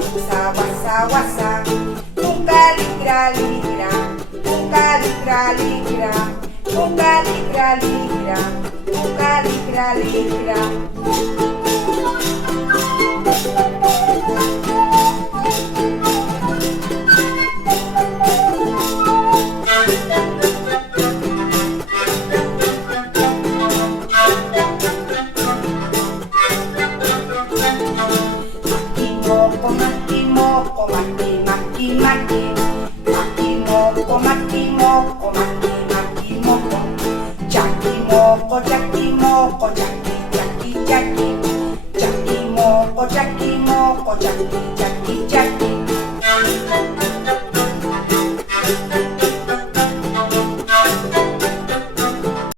busa, wasa, wasa. Uncaligraligra, uncaligraligra, uncaligraligra, uncaligraligra. Maki moko, maki maki maki, maki moko, maki moko, maki maki moko, Jackie moko, Jackie moko, Jackie, Jackie, Jackie, Jackie moko, Jackie moko, Jackie.